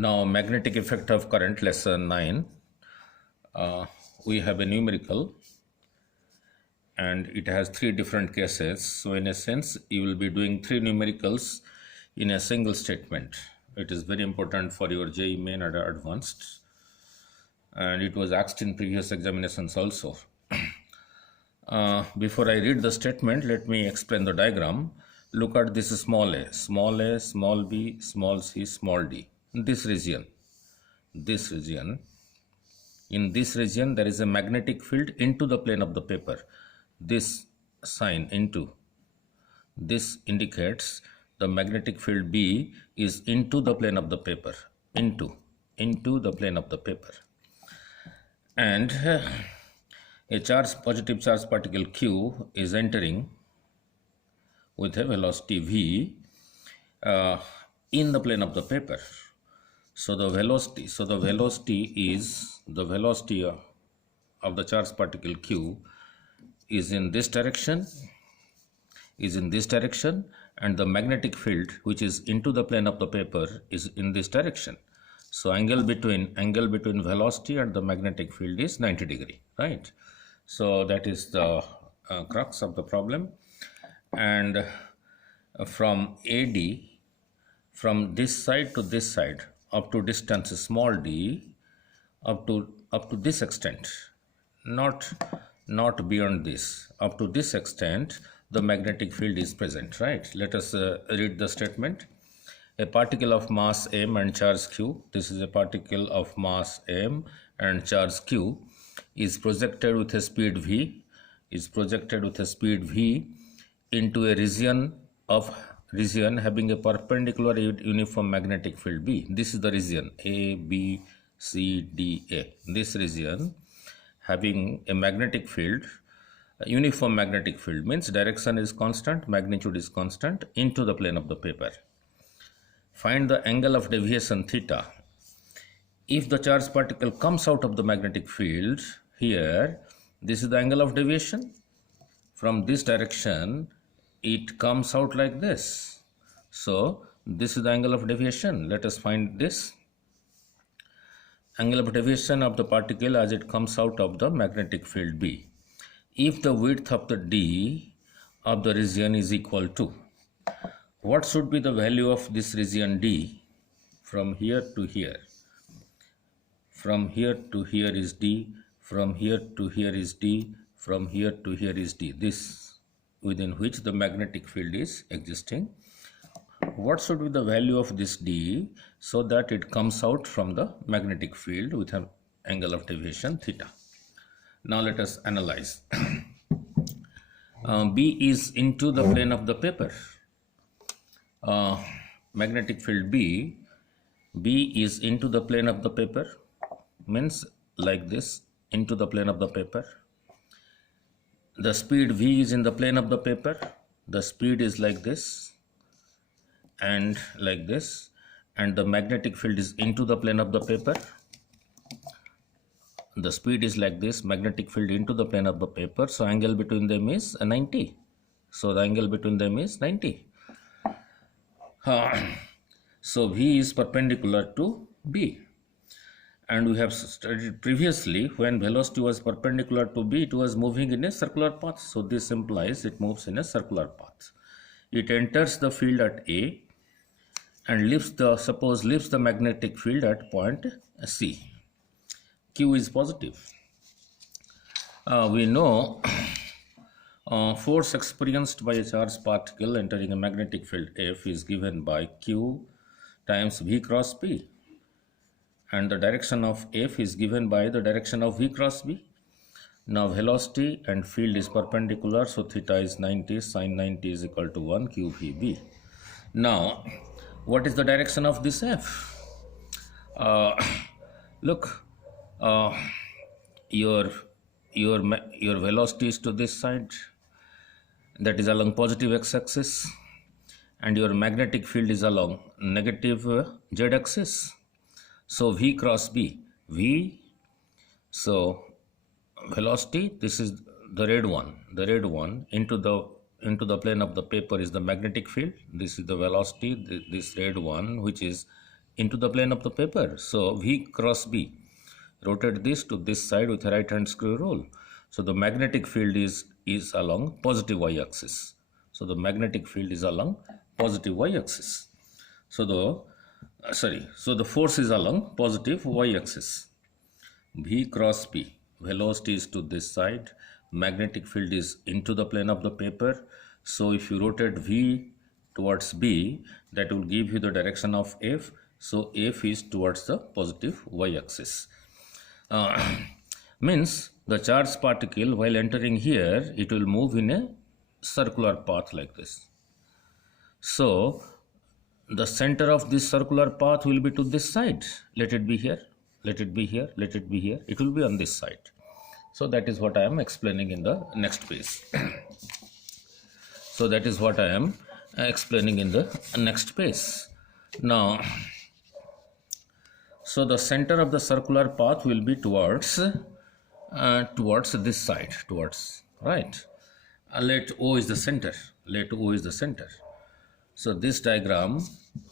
Now, magnetic effect of current, lesson 9. We have a numerical and it has three different cases. So in a sense, you will be doing three numericals in a single statement. It is very important for your JEE Main and Advanced, and it was asked in previous examinations also. Before I read the statement, let me explain the diagram. Look at this: small a, small b, small c, small d. This region, in this region there is a magnetic field into the plane of the paper. This sign into, this indicates the magnetic field B is into the plane of the paper, into the plane of the paper. And a positive charge particle Q is entering with a velocity V in the plane of the paper. So the velocity is the velocity of the charged particle Q is in this direction, and the magnetic field which is into the plane of the paper is in this direction. So angle between velocity and the magnetic field is 90 degree, right? So that is the crux of the problem. And from AD, from this side to this side, up to distance small d, up to this extent, not beyond this, up to this extent, the magnetic field is present, right? Let us read the statement. A particle of mass m and charge q, this is a particle of mass m and charge q, is projected with a speed v, into a region having a perpendicular uniform magnetic field B. This is the region A, B, C, D, A. This region having a magnetic field, a uniform magnetic field, means direction is constant, magnitude is constant, into the plane of the paper. Find the angle of deviation theta. If the charged particle comes out of the magnetic field here, this is the angle of deviation. From this direction, it comes out like this. So this is the angle of deviation. Let us find this angle of deviation of the particle as it comes out of the magnetic field B. If the width of the D of the region is equal to, what should be the value of this region D from here to here? From here to here is D, from here to here is D, from here to here is D. This within which the magnetic field is existing. What should be the value of this D so that it comes out from the magnetic field with an angle of deviation theta? Now let us analyze. B is into the plane of the paper. Magnetic field B is into the plane of the paper, means like this, into the plane of the paper. The speed V is in the plane of the paper. The speed is like this and like this, and the magnetic field is into the plane of the paper. The speed is like this, magnetic field into the plane of the paper. So angle between them is 90. So the angle between them is 90. So V is perpendicular to B. And we have studied previously, when velocity was perpendicular to B, it was moving in a circular path. So this implies it moves in a circular path. It enters the field at A and leaves the magnetic field at point C. Q is positive. We know force experienced by a charged particle entering a magnetic field F is given by Q times V cross P. And the direction of F is given by the direction of V cross B. Now velocity and field is perpendicular, so theta is 90, sin 90 is equal to 1 QVB. Now, what is the direction of this F? Look, your velocity is to this side, that is along positive x-axis, and your magnetic field is along negative z-axis. So V cross B, so velocity, this is the red one, into the plane of the paper is the magnetic field. This is the velocity, this red one which is into the plane of the paper. So V cross B. Rotate this to this side with a right hand screw rule. So the magnetic field is along positive y-axis. So the magnetic field is along positive y-axis. So the force is along positive y-axis. V cross B. Velocity is to this side. Magnetic field is into the plane of the paper. So if you rotate V towards B, that will give you the direction of F. So F is towards the positive y-axis. Means the charged particle while entering here, it will move in a circular path like this. So the center of this circular path will be to this side. Let it be here, let it be here, let it be here. It will be on this side. So that is what I am explaining in the next page. So that is what I am explaining in the next page. Now, so the center of the circular path will be towards this side, right. Let O is the center. Let O is the center. So this diagram,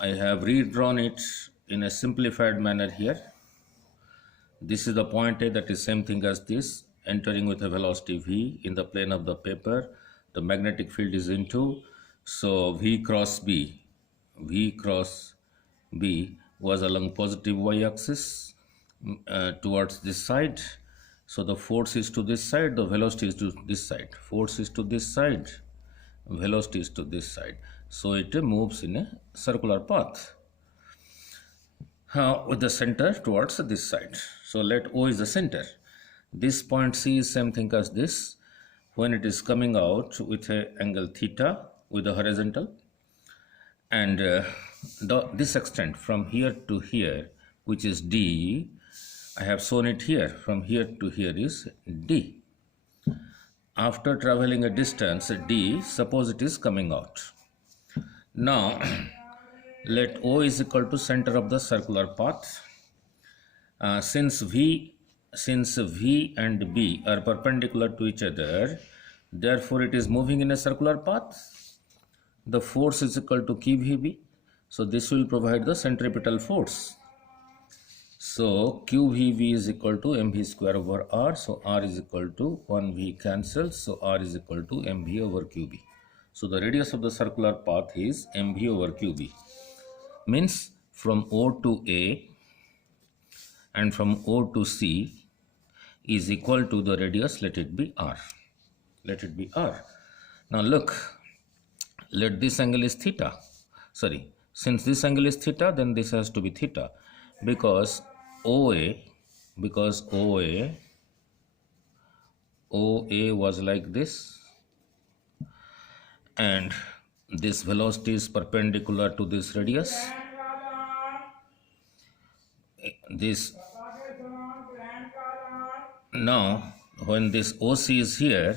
I have redrawn it in a simplified manner here. This is the point A, that is same thing as this, entering with a velocity V in the plane of the paper. The magnetic field is into, so V cross B was along positive y-axis towards this side. So the force is to this side, the velocity is to this side. Force is to this side, velocity is to this side. So it moves in a circular path with the center towards this side. So let O is the center. This point C is same thing as this. When it is coming out with a angle theta with the horizontal, and this extent from here to here, which is D, I have shown it here. From here to here is D. After traveling a distance D, suppose it is coming out. Now let O is equal to center of the circular path. Since V and B are perpendicular to each other, therefore it is moving in a circular path. The force is equal to QVB. So this will provide the centripetal force. So QVB is equal to mv square over r. So r is equal to 1v cancels. So r is equal to mv over qb. So the radius of the circular path is mv over qb. Means from O to A and from O to C is equal to the radius, let it be r. Let it be r. Now look, let this angle is theta. Since this angle is theta, then this has to be theta, because OA was like this, and this velocity is perpendicular to this radius. Now when this OC is here,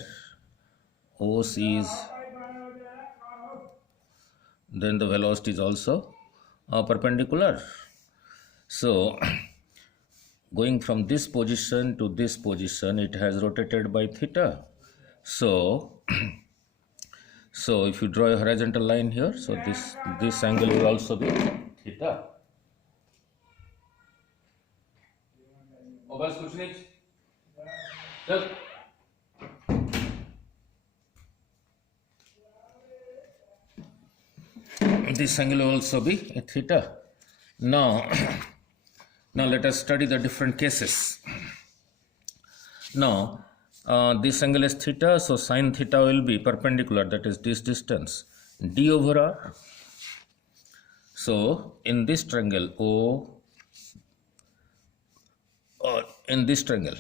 then the velocity is also perpendicular. So going from this position to this position, it has rotated by theta. So if you draw a horizontal line here, so this angle will also be theta. बस कुछ नहीं चल this angle will also be a theta. Now let us study the different cases. Now this angle is theta, so sine theta will be perpendicular, that is this distance, d over r. So in this triangle O, or in this triangle,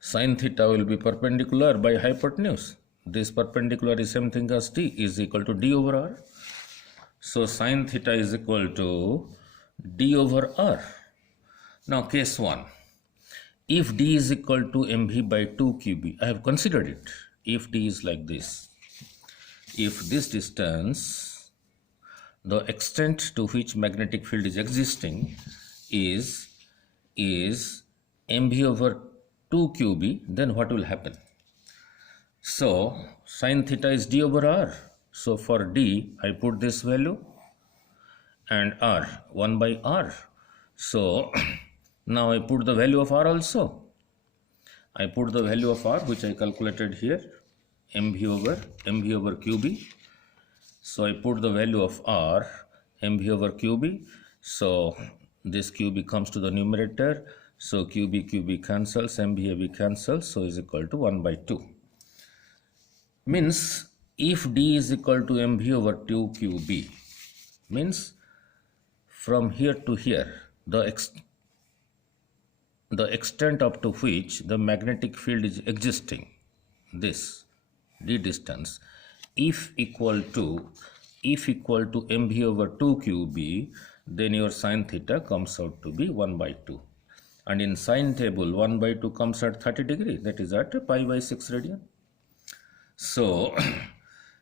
sine theta will be perpendicular by hypotenuse. This perpendicular is same thing as t, is equal to d over r. So sine theta is equal to d over r. Now case 1, if d is equal to mv by 2 qb, I have considered it. If d is like this, if this distance, the extent to which magnetic field is existing is mv over 2 qb, then what will happen? So sine theta is d over r. So for d, I put this value, and r, 1 by r. So now I put the value of r also. I put the value of r which I calculated here, mv over qb. So I put the value of r, mv over qb. So this qb comes to the numerator. So qb cancels, mv cancels. So is equal to 1 by 2. Means if d is equal to mv over 2 qb, means from here to here, the extent up to which the magnetic field is existing, this d distance, if equal to mv over 2 qb, then your sine theta comes out to be 1 by 2. And in sine table, 1 by 2 comes at 30 degree, that is at pi by 6 radian. So,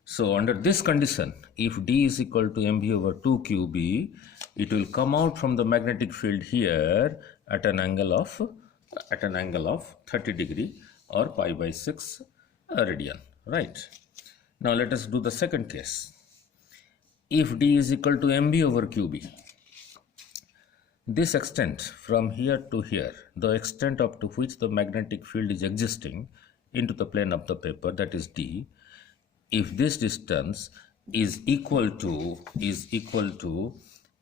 so under this condition, if d is equal to mv over 2 qb, it will come out from the magnetic field here at an angle of 30 degree or pi by 6 radian, right? Now let us do the second case. If d is equal to mv over qb, this extent from here to here, the extent up to which the magnetic field is existing into the plane of the paper, that is d, if this distance is equal to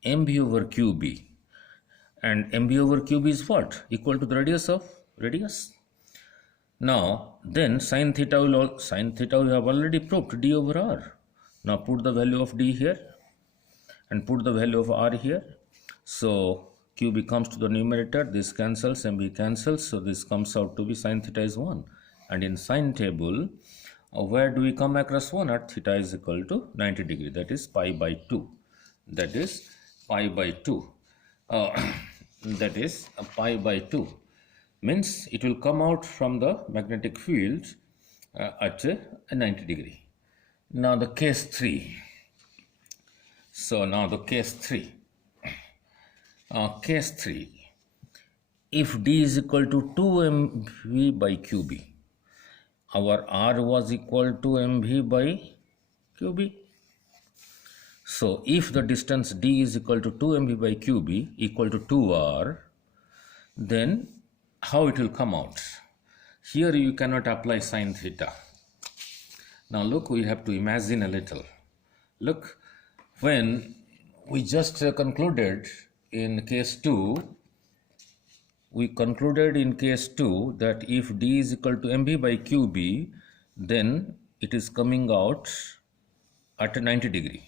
mv over qb, and mv over qb is what? Equal to the radius. Now then sine theta we have already proved, d over r. Now put the value of d here and put the value of r here. So qb comes to the numerator, this cancels, mv cancels, so this comes out to be sine theta is 1. And in sine table, where do we come across 1? At theta is equal to 90 degree, that is pi by 2. That is pi by 2. That is pi by 2. Means it will come out from the magnetic field at 90 degree. Now the case 3. So now the case 3. Case 3. If d is equal to 2 mv by qb, our r was equal to mv by qb. So if the distance d is equal to 2 mv by qb equal to 2r, then how it will come out? Here you cannot apply sine theta. Now look, we have to imagine a little. Look, when we just concluded in case 2, that if d is equal to mv by qb, then it is coming out at 90 degree.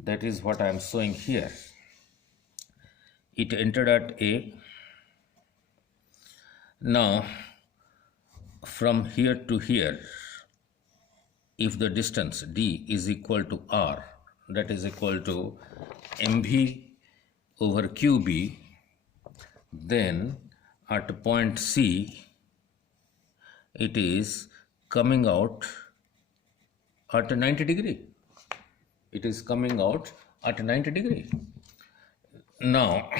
That is what I am showing here. It entered at A. Now from here to here, if the distance d is equal to r, that is equal to mv over qb, then at point C it is coming out at 90 degree. It is coming out at 90 degree. Now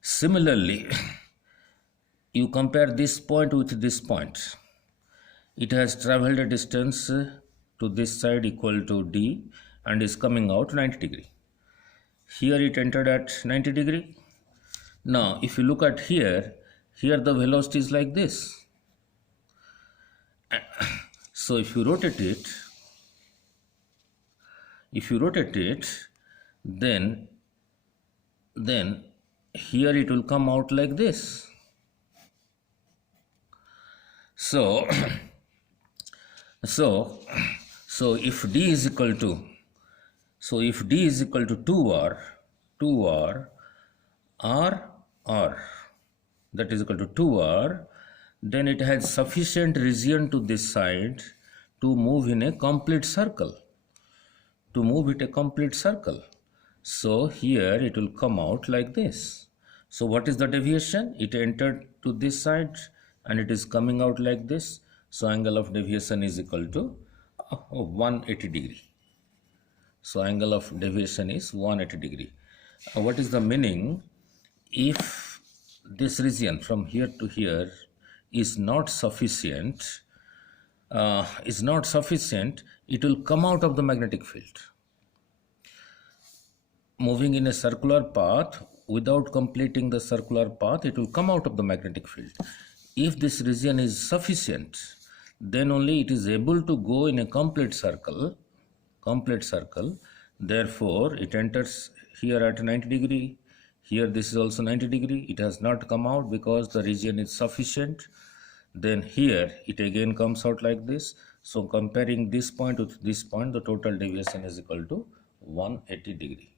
similarly, you compare this point with this point. It has traveled a distance to this side equal to d and is coming out 90 degree. Here it entered at 90 degree. Now if you look at here the velocity is like this. So if you rotate it, then here it will come out like this. So if d is equal to 2r, that is equal to 2r, then it has sufficient region to this side to move in a complete circle. So here it will come out like this. So what is the deviation? It entered to this side and it is coming out like this. So angle of deviation is equal to 180 degree. So angle of deviation is 180 degree. What is the meaning? If this region from here to here is not sufficient is not sufficient, it will come out of the magnetic field. Moving in a circular path, without completing the circular path, it will come out of the magnetic field. If this region is sufficient, then only it is able to go in a complete circle. Therefore, it enters here at 90 degree. Here this is also 90 degree. It has not come out because the region is sufficient. Then here it again comes out like this. So comparing this point with this point, the total deviation is equal to 180 degree.